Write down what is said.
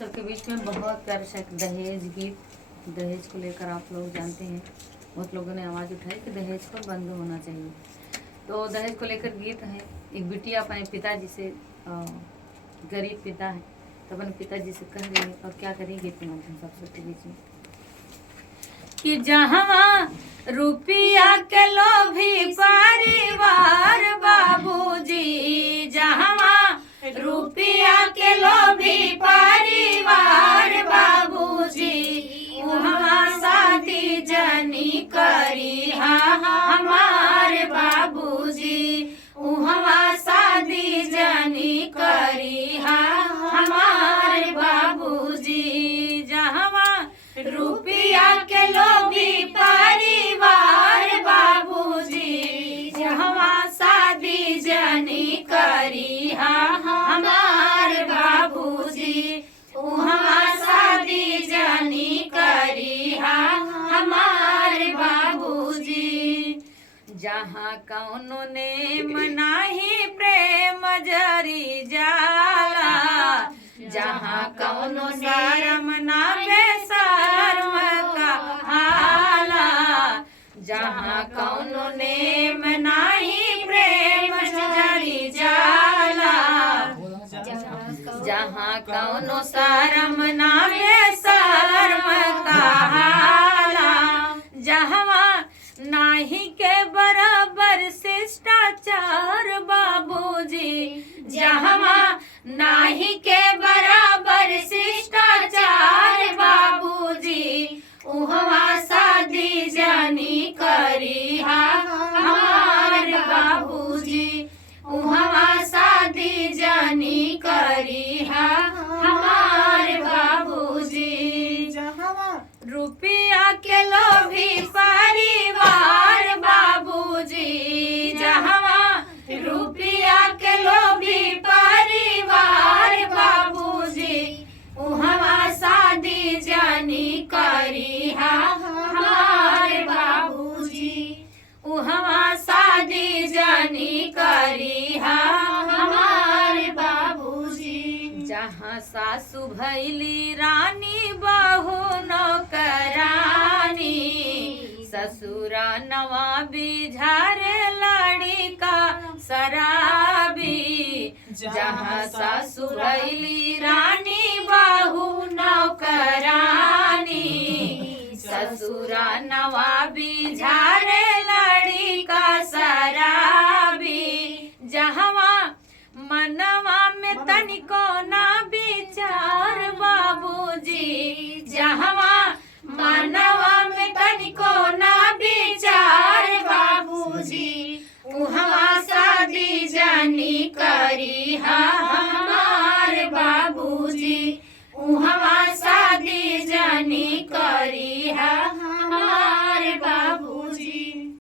सबके बीच में बहुत प्यारा सा एक दहेज गीत, दहेज को लेकर आप लोग जानते हैं, बहुत लोगों ने आवाज़ उठाई कि दहेज को बंद होना चाहिए। तो दहेज को लेकर गीत है। एक बिटिया अपने पिताजी से, गरीब पिता है तो अपने पिताजी से कह रही है और क्या करें गीत के माध्यम से आप सबके बीच में कि जहाँ रुपया के लोभी परिवार बाबूजी, जहाँ रुपया के लोभी परिवार बाबूजी, वहाँ शादी जनी करी हमार बाबूजी, वहाँ शादी जनी करी हमार बाबूजी, जहाँ रुपया के लोभी परिवार बाबूजी, जहाँ शादी जनी करी हमार बाबूजी, वहाँ शादी जनी करी हमार बाबूजी, जहाँ कौनो ने मनाही प्रेम जरी जाला, जहाँ कौनो शरम ना बेशर्म का हाला, जहाँ कौनो ने मनाही प्रेम जरी जाला, जहाँ कौनो शरम ना बेशर्म का हाला, जहाँ नाही के बराबर शिष्टाचार बाबूजी, जहाँ नाही के बराबर शिष्टाचार बाबूजी, उहवा शादी जनी करी हमार बाबूजी, उहवा शादी जनी करी हमार बाबूजी, रुपया के लोभी परिवार बाबूजी, जहाँ रुपया के लोभी परिवार बाबूजी, वहाँ शादी जनी करी हमार बाबूजी, वहाँ शादी जनी करी हमार बाबूजी, जहाँ सासू भैली रानी बहू नौकरानी, ससुरा नवाबी झारे लड़का शराबी, जहाँ सासु भैली रानी बहू नौकरानी, ससुरा नवाबी झारे लड़का शराबी, जहाँ मनवा में तनिको ना विचार बाबूजी, जहाँ मनवा में तनिको ना विचार बाबूजी, वहाँ शादी जनी करी